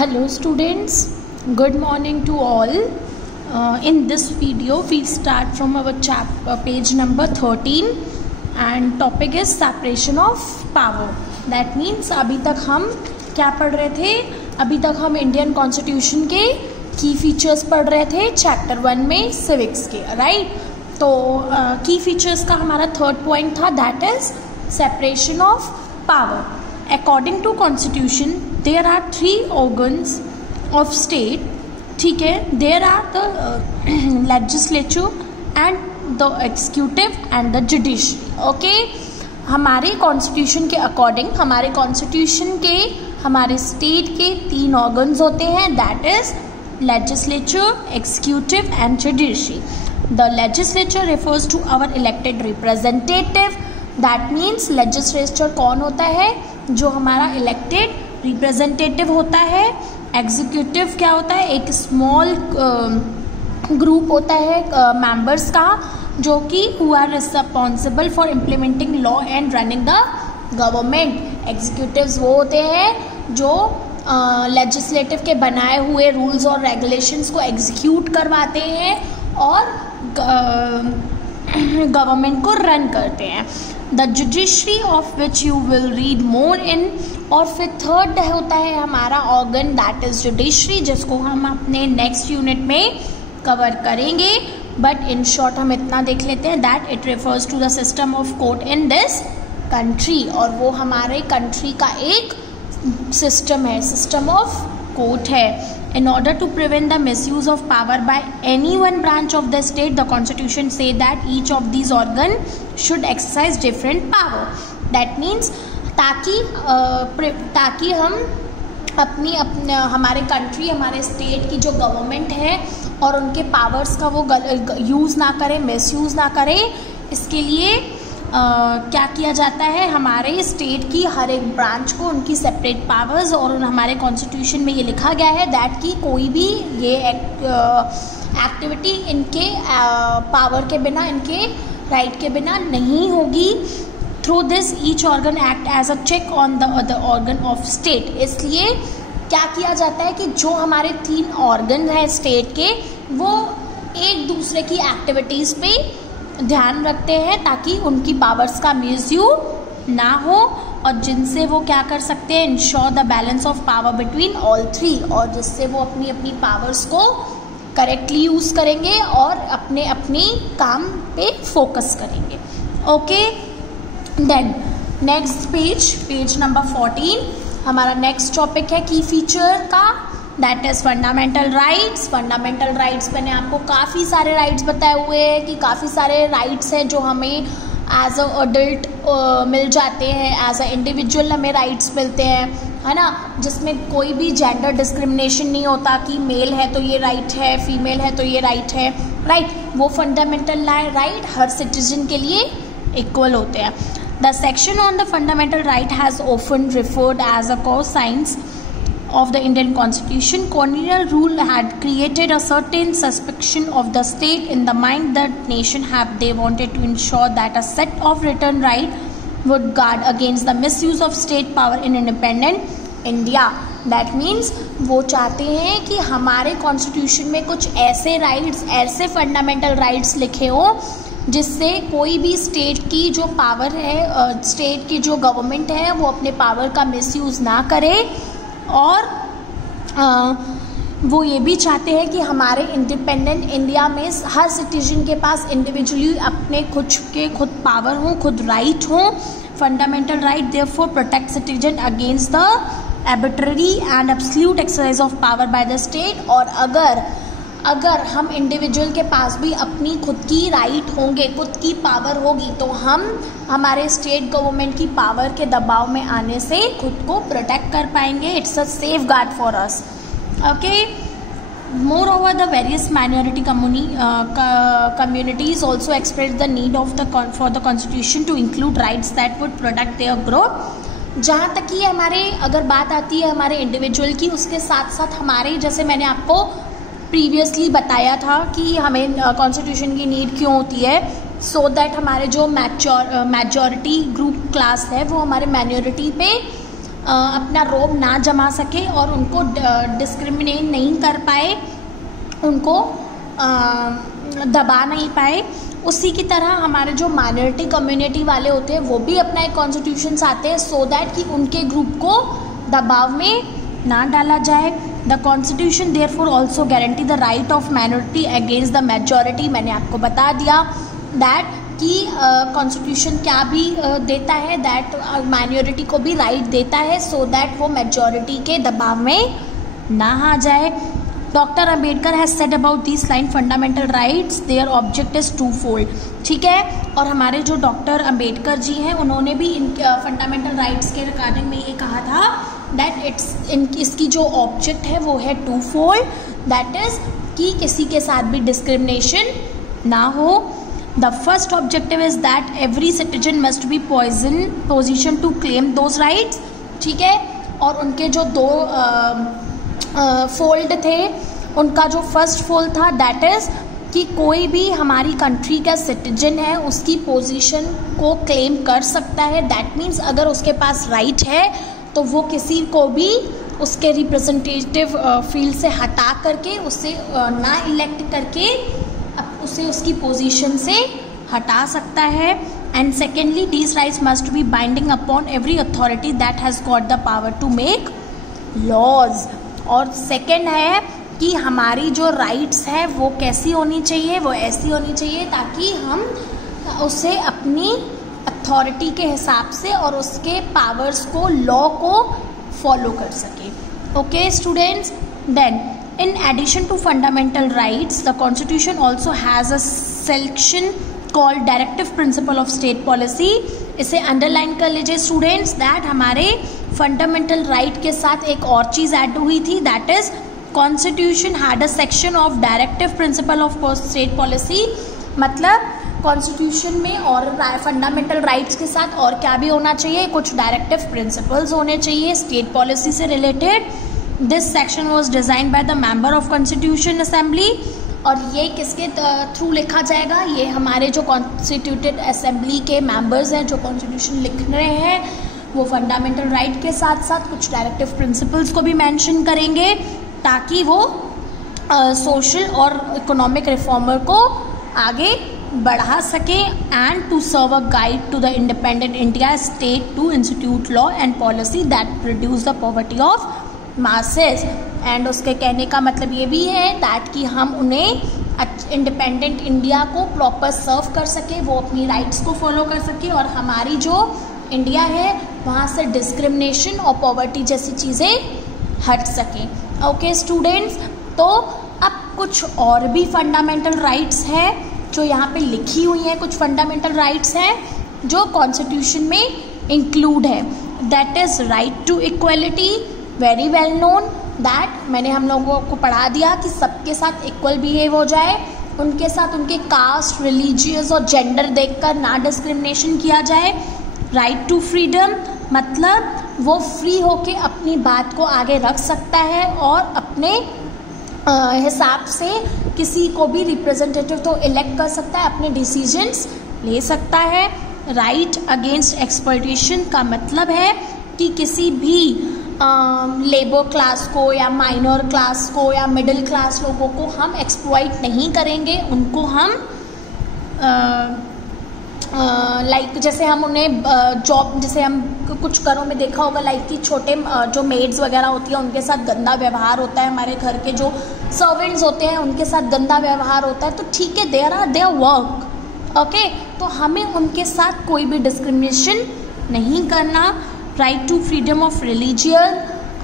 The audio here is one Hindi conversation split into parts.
Hello students, good morning to all. In this video we start from our page number 13 and topic is separation of power. That means अभी तक हम क्या पढ़ रहे थे? अभी तक हम इंडियन कॉन्स्टिट्यूशन के की फीचर्स पढ़ रहे थे चैप्टर 1 में सिविक्स के, राइट? तो की फीचर्स का हमारा थर्ड पॉइंट था, that is separation of power. According to Constitution, there are three organs of state. ठीक है, there are the legislature and the executive and the judiciary. Okay, हमारे कॉन्स्टिट्यूशन के अकॉर्डिंग हमारे कॉन्स्टिट्यूशन के हमारे स्टेट के तीन ऑर्गन्स होते हैं, that is legislature, executive and judiciary. The legislature refers to our elected representative. That means legislature कौन होता है? जो हमारा इलेक्टेड रिप्रेजेंटेटिव होता है. एग्जीक्यूटिव क्या होता है? एक स्मॉल ग्रुप होता है मेंबर्स का जो कि who are responsible for implementing law and running the government. Executives वो होते हैं जो लेजिस्लेटिव के बनाए हुए रूल्स और रेगुलेशंस को एग्जीक्यूट करवाते हैं और गवर्नमेंट को रन करते हैं. The judiciary of which you will read more in. और फिर थर्ड होता है हमारा ऑर्गन, दैट इज जुडिशरी, जिसको हम अपने नेक्स्ट यूनिट में कवर करेंगे. बट इन शॉर्ट हम इतना देख लेते हैं that it refers to the system of court in this country. और वो हमारे कंट्री का एक सिस्टम है, सिस्टम ऑफ कोर्ट है. In order to prevent the misuse of power by any one branch of the state, the Constitution say that each of these organ should exercise different power. That means ताकि हम अपने हमारे कंट्री हमारे स्टेट की जो गवर्नमेंट है और उनके पावर्स का वो यूज़ ना करें, मिसयूज़ ना करें, इसके लिए क्या किया जाता है? हमारे स्टेट की हर एक ब्रांच को उनकी सेपरेट पावर्स, और हमारे कॉन्स्टिट्यूशन में ये लिखा गया है दैट कि कोई भी ये एक्टिविटी इनके पावर के बिना, इनके राइट के बिना नहीं होगी. Through this each organ act as a check on the other organ of state. इसलिए क्या किया जाता है कि जो हमारे तीन ऑर्गन हैं स्टेट के, वो एक दूसरे की एक्टिविटीज़ पे ध्यान रखते हैं ताकि उनकी पावर्स का मिसयूज ना हो, और जिनसे वो क्या कर सकते हैं? Ensure the balance of power between all three, और जिससे वो अपनी अपनी पावर्स को करेक्टली यूज़ करेंगे और अपने अपनी काम पे फोकस करेंगे. Okay, then next page number 14 हमारा नेक्स्ट टॉपिक है की फीचर का, that is fundamental rights. Fundamental rights मैंने आपको काफ़ी सारे राइट्स बताए हुए हैं कि काफ़ी सारे राइट्स हैं जो हमें एज अ अडल्ट मिल जाते हैं, एज अ इंडिविजुअल हमें राइट्स मिलते हैं, है ना, जिसमें कोई भी जेंडर डिस्क्रिमिनेशन नहीं होता कि मेल है तो ये राइट है, फीमेल है तो ये राइट है, राइट. वो फंडामेंटल राइट हर सिटीजन के लिए इक्वल होते हैं. The section on the fundamental right has often referred as a conscience of the Indian Constitution. Colonial rule had created a certain suspicion of the state in the mind that nation have. They wanted to ensure that a set of written right would guard against the misuse of state power in independent India. That means वो चाहते हैं कि हमारे कॉन्स्टिट्यूशन में कुछ ऐसे राइट्स, ऐसे फंडामेंटल राइट्स लिखे हो जिससे कोई भी स्टेट की जो पावर है, स्टेट की जो गवर्नमेंट है, वो अपने पावर का मिसयूज़ ना करे. और वो ये भी चाहते हैं कि हमारे इंडिपेंडेंट इंडिया में हर सिटीजन के पास इंडिविजुअली अपने खुद पावर हो, खुद राइट हो. Fundamental right therefore protect citizen against the arbitrary and absolute exercise of power by the state. और अगर हम इंडिविजुअल के पास भी अपनी खुद की राइट होंगे, खुद की पावर होगी, तो हम हमारे स्टेट गवर्नमेंट की पावर के दबाव में आने से खुद को प्रोटेक्ट कर पाएंगे. It's a safe guard for us. Okay, more over the various minority communities also express the need for the constitution to include rights that would protect their growth. जहाँ तक कि हमारे अगर बात आती है हमारे इंडिविजुअल की, उसके साथ साथ हमारे, जैसे मैंने आपको प्रीवियसली बताया था कि हमें कॉन्स्टिट्यूशन की नीड क्यों होती है, सो दैट हमारे जो मेजॉरिटी ग्रुप क्लास है वो हमारे माइनॉरिटी पे अपना रोब ना जमा सके और उनको डिस्क्रिमिनेट नहीं कर पाए, उनको दबा नहीं पाए। उसी की तरह हमारे जो माइनॉरिटी कम्युनिटी वाले होते हैं वो भी अपना एक कॉन्स्टिट्यूशन चाहते हैं सो दैट कि उनके ग्रुप को दबाव में ना डाला जाए। The constitution therefore also guarantee the right of minority against the majority. मैंने आपको बता दिया दैट कि कॉन्स्टिट्यूशन क्या भी देता है, दैट माइनॉरिटी को भी राइट देता है सो दैट वो मेजॉरिटी के दबाव में ना आ जाए। Doctor Ambedkar has said about this line fundamental rights their object is twofold. ठीक है, और हमारे जो डॉक्टर अम्बेडकर जी हैं उन्होंने भी इन फंडामेंटल राइट्स के रिगार्डिंग में ये कहा था दैट इसकी जो ऑब्जेक्ट है वो है टू फोल्ड, दैट इज कि किसी के साथ भी डिस्क्रिमिनेशन ना हो। The first objective is that every citizen must be position to claim those rights. ठीक है, और उनके जो दो फोल्ड थे, उनका जो फर्स्ट फोल्ड था दैट इज कि कोई भी हमारी कंट्री का सिटीजन है उसकी पोजीशन को क्लेम कर सकता है। दैट मीन्स अगर उसके पास राइट है तो वो किसी को भी उसके रिप्रेजेंटेटिव फील्ड से हटा करके उससे ना इलेक्ट करके उसे उसकी पोजीशन से हटा सकता है। And secondly these rights must be binding upon every authority that has got the power to make laws. और सेकेंड है कि हमारी जो राइट्स है वो कैसी होनी चाहिए, वो ऐसी होनी चाहिए ताकि हम उसे अपनी अथॉरिटी के हिसाब से और उसके पावर्स को, लॉ को फॉलो कर सके। Okay students, then in addition to fundamental rights the constitution also has a section called directive principle of state policy। इसे अंडरलाइन कर लीजिए स्टूडेंट्स दैट हमारे फंडामेंटल राइट के साथ एक और चीज़ ऐड हुई थी, that is constitution had a section of directive principle of state policy. मतलब कॉन्स्टिट्यूशन में और फंडामेंटल राइट्स के साथ और क्या भी होना चाहिए, कुछ डायरेक्टिव प्रिंसिपल्स होने चाहिए स्टेट पॉलिसी से related. This section was design by the member of constitution assembly. और ये किसके थ्रू लिखा जाएगा, ये हमारे जो कॉन्स्टिट्यूटेड असेंबली के मेंबर्स हैं जो कॉन्स्टिट्यूशन लिख रहे हैं वो फंडामेंटल राइट के साथ साथ कुछ डायरेक्टिव प्रिंसिपल्स को भी मेंशन करेंगे ताकि वो सोशल और इकोनॉमिक रिफॉर्मर को आगे बढ़ा सके and to serve a guide to the independent India state to institute law and policy that reduce the poverty of masses. And उसके कहने का मतलब ये भी है दैट कि हम उन्हें इंडिपेंडेंट इंडिया को प्रॉपर सर्व कर सके, वो अपनी राइट्स को फॉलो कर सके और हमारी जो इंडिया है वहाँ से डिस्क्रिमिनेशन और पॉवर्टी जैसी चीज़ें हट सकें। ओके स्टूडेंट्स, तो अब कुछ और भी फंडामेंटल राइट्स हैं जो यहाँ पे लिखी हुई हैं, कुछ फंडामेंटल राइट्स हैं जो कॉन्स्टिट्यूशन में इंक्लूड है। That is right to equality, very well known that मैंने हम लोगों को पढ़ा दिया कि सबके साथ इक्वल बिहेव हो जाए, उनके साथ उनके कास्ट, रिलीजियस और जेंडर देखकर ना डिस्क्रिमिनेशन किया जाए। राइट टू फ्रीडम, मतलब वो फ्री होके अपनी बात को आगे रख सकता है और अपने हिसाब से किसी को भी रिप्रेजेंटेटिव तो इलेक्ट कर सकता है, अपने डिसीजंस ले सकता है। राइट अगेंस्ट एक्सप्लॉयटेशन का मतलब है कि किसी भी लेबर क्लास को या माइनर क्लास को या मिडिल क्लास लोगों को हम एक्सप्लॉइट नहीं करेंगे, उनको हम लाइक जैसे हम उन्हें जॉब, जैसे हम कुछ घरों में देखा होगा लाइक कि छोटे जो मेड्स वगैरह होती है उनके साथ गंदा व्यवहार होता है, हमारे घर के जो सर्वेंट्स होते हैं उनके साथ गंदा व्यवहार होता है, तो ठीक है, देयर वर्क, ओके, तो हमें उनके साथ कोई भी डिस्क्रिमिनेशन नहीं करना। Right to freedom of religion,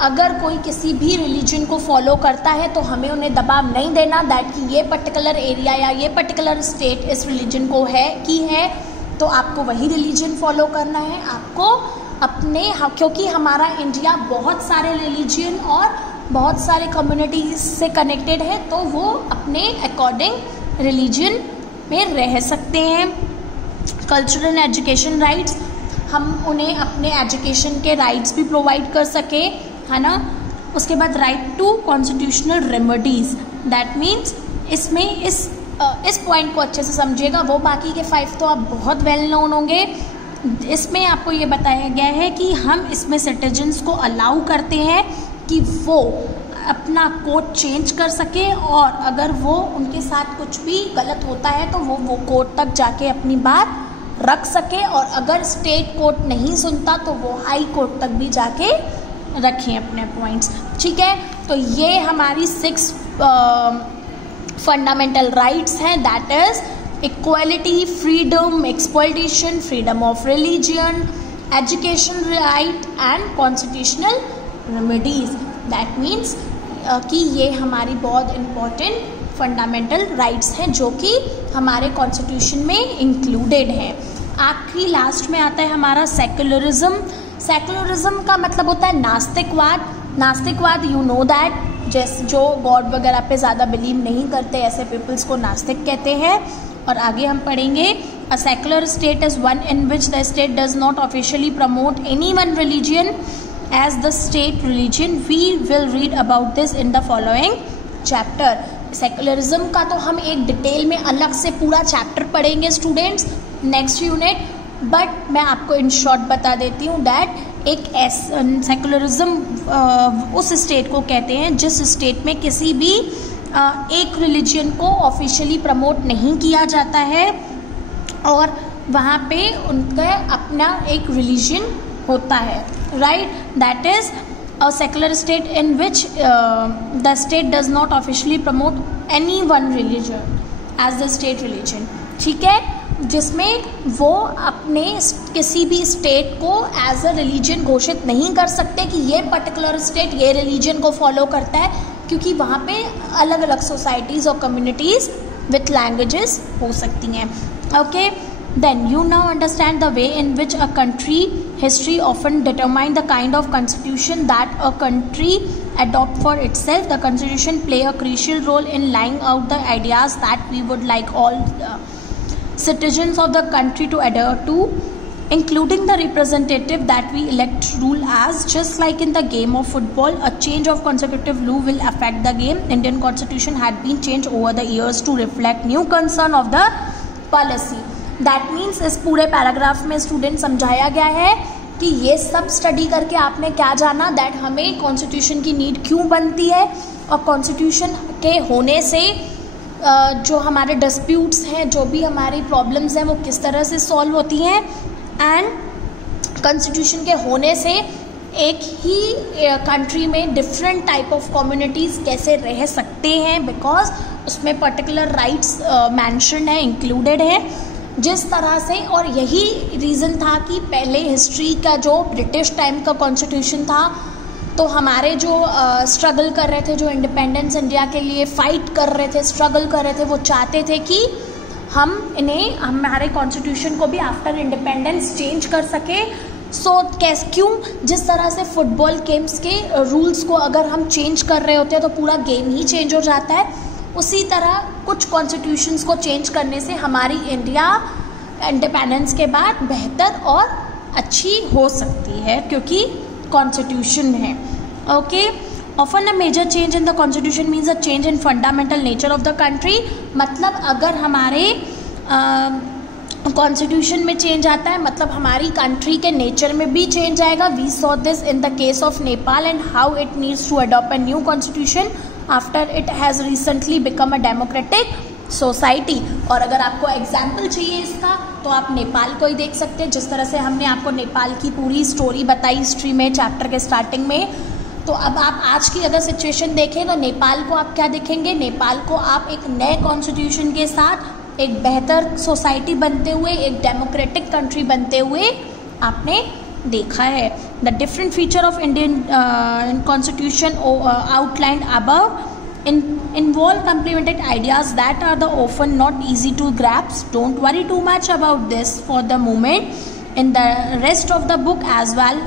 अगर कोई किसी भी रिलीजन को फॉलो करता है तो हमें उन्हें दबाव नहीं देना दैट कि ये पर्टिकुलर एरिया या ये पर्टिकुलर स्टेट इस रिलीजन को है तो आपको वही रिलीजन फॉलो करना है। आपको अपने, क्योंकि हमारा इंडिया बहुत सारे रिलीजन और बहुत सारे कम्युनिटीज से कनेक्टेड है तो वो अपने अकॉर्डिंग रिलीजन में रह सकते हैं। कल्चरल एजुकेशन राइट्स, हम उन्हें अपने एजुकेशन के राइट्स भी प्रोवाइड कर सके, है ना। उसके बाद right to constitutional remedies, that means इसमें इस पॉइंट को अच्छे से समझिएगा, वो बाकी के 5 तो आप बहुत वेल नोन होंगे। इसमें आपको ये बताया गया है कि हम इसमें सिटीजन्स को अलाउ करते हैं कि वो अपना कोड चेंज कर सके, और अगर वो उनके साथ कुछ भी गलत होता है तो वो कोर्ट तक जाके अपनी बात रख सके, और अगर स्टेट कोर्ट नहीं सुनता तो वो हाई कोर्ट तक भी जाके रखें अपने पॉइंट्स। ठीक है, तो ये हमारी 6 फंडामेंटल राइट्स हैं, that is equality, freedom, exploitation, freedom of religion, education right and constitutional remedies. That means कि ये हमारी बहुत इम्पॉर्टेंट फंडामेंटल राइट्स हैं जो कि हमारे कॉन्स्टिट्यूशन में इंक्लूडेड है। आखिरी लास्ट में आता है हमारा सेक्युलरिज्म। सेक्युलरिज्म का मतलब होता है नास्तिकवाद। नास्तिकवाद यू नो दैट, जैसे जो गॉड वगैरह पे ज़्यादा बिलीव नहीं करते ऐसे पीपल्स को नास्तिक कहते हैं। और आगे हम पढ़ेंगे a secular state is one in which the state does not officially promote any one religion as the state religion. We will read about this in the following chapter. Secularism का तो हम एक डिटेल में अलग से पूरा चैप्टर पढ़ेंगे स्टूडेंट्स नेक्स्ट यूनिट, बट मैं आपको इन शॉर्ट बता देती हूँ दैट एक सेक्युलरिज्म उस स्टेट को कहते हैं जिस स्टेट में किसी भी एक रिलीजन को ऑफिशियली प्रमोट नहीं किया जाता है और वहाँ पे उनका अपना एक रिलीजन होता है, right? That is a secular state in which the state does not officially promote any one religion as the state religion. ठीक है, जिसमें वो अपने किसी भी स्टेट को एज अ रिलीजन घोषित नहीं कर सकते कि ये पर्टिकुलर स्टेट ये रिलीजन को फॉलो करता है, क्योंकि वहाँ पे अलग अलग सोसाइटीज़ और कम्युनिटीज़ विथ लैंग्वेजेस हो सकती हैं। Okay, then you now understand the way in which a country history often determine the kind of constitution that a country adopt for itself. The constitution play a crucial role in laying out the ideas that we would like all citizens of the country to adhere to, including the representative that we elect to rule as. Just like in the game of football, a change of consecutive rule will affect the game. Indian constitution had been changed over the years to reflect new concern of the policy. That means इस पूरे पैराग्राफ में स्टूडेंट समझाया गया है कि ये सब स्टडी करके आपने क्या जाना, दैट हमें कॉन्स्टिट्यूशन की नीड क्यों बनती है, और कॉन्स्टिट्यूशन के होने से जो हमारे डिस्प्यूट्स हैं, जो भी हमारी प्रॉब्लम्स हैं, वो किस तरह से सॉल्व होती हैं, एंड कॉन्स्टिट्यूशन के होने से एक ही कंट्री में डिफरेंट टाइप ऑफ कम्युनिटीज़ कैसे रह सकते हैं, बिकॉज उसमें पर्टिकुलर राइट्स मैंशन है, इंक्लूडेड है जिस तरह से। और यही रीज़न था कि पहले हिस्ट्री का जो ब्रिटिश टाइम का कॉन्स्टिट्यूशन था, तो हमारे जो स्ट्रगल कर रहे थे, जो इंडिपेंडेंस इंडिया के लिए फ़ाइट कर रहे थे, स्ट्रगल कर रहे थे, वो चाहते थे कि हम इन्हें हमारे कॉन्स्टिट्यूशन को भी आफ्टर इंडिपेंडेंस चेंज कर सके। सो क्यों, जिस तरह से फुटबॉल गेम्स के रूल्स को अगर हम चेंज कर रहे होते हैं तो पूरा गेम ही चेंज हो जाता है, उसी तरह कुछ कॉन्स्टिट्यूशंस को चेंज करने से हमारी इंडिया इंडिपेंडेंस के बाद बेहतर और अच्छी हो सकती है, क्योंकि कॉन्स्टिट्यूशन है। Okay, often a major change in the constitution means a change in fundamental nature of the country. मतलब अगर हमारे कॉन्स्टिट्यूशन में चेंज आता है, मतलब हमारी कंट्री के नेचर में भी चेंज आएगा। We saw this in the case of Nepal and how it needs to adopt a new constitution after it has recently become a democratic society. और अगर आपको एग्जाम्पल चाहिए इसका तो आप नेपाल को ही देख सकते हैं, जिस तरह से हमने आपको नेपाल की पूरी स्टोरी बताई हिस्ट्री में चैप्टर के स्टार्टिंग में। तो अब आप आज की अगर सिचुएशन देखें तो नेपाल को आप क्या देखेंगे, नेपाल को आप एक नए कॉन्स्टिट्यूशन के साथ एक बेहतर सोसाइटी बनते हुए, एक डेमोक्रेटिक कंट्री बनते हुए आपने देखा है। The different feature of Indian constitution outlined above involve complemented ideas that are the often not easy to grasp. Don't worry too much about this for the moment. In the rest of the book as well,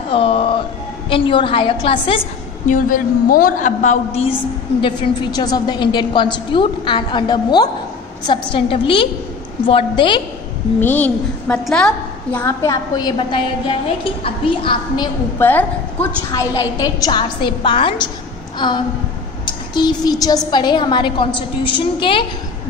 in your higher classes, you will more about these different features of the Indian Constitution and under more substantively what they mean. मतलब यहाँ पे आपको ये बताया गया है कि अभी आपने ऊपर कुछ हाईलाइटेड 4 से 5 की फीचर्स पढ़े हमारे कॉन्स्टिट्यूशन के,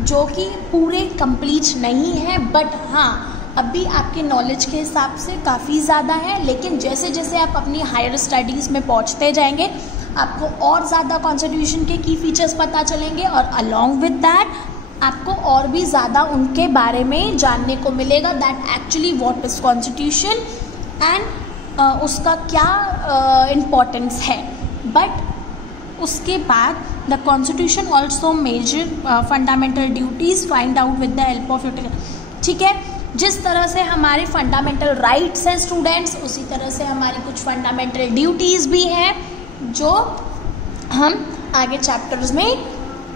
जो कि पूरे कंप्लीट नहीं है, बट हाँ अभी आपके नॉलेज के हिसाब से काफ़ी ज़्यादा है, लेकिन जैसे जैसे आप अपनी हायर स्टडीज़ में पहुंचते जाएंगे आपको और ज़्यादा कॉन्स्टिट्यूशन के की फीचर्स पता चलेंगे, और अलॉन्ग विद दैट आपको और भी ज़्यादा उनके बारे में जानने को मिलेगा, that actually what is constitution and उसका क्या इम्पोर्टेंस है। बट उसके बाद the constitution also major fundamental duties find out with the help of utility. ठीक है, जिस तरह से हमारे फंडामेंटल राइट्स हैं स्टूडेंट्स, उसी तरह से हमारी कुछ फंडामेंटल ड्यूटीज़ भी हैं जो हम आगे चैप्टर्स में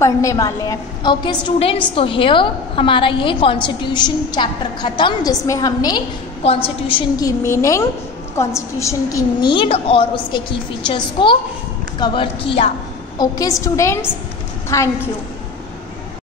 पढ़ने वाले हैं। ओके स्टूडेंट्स, तो हियर हमारा ये कॉन्स्टिट्यूशन चैप्टर ख़त्म, जिसमें हमने कॉन्स्टिट्यूशन की मीनिंग, कॉन्स्टिट्यूशन की नीड और उसके की फीचर्स को कवर किया। Okay students, thank you.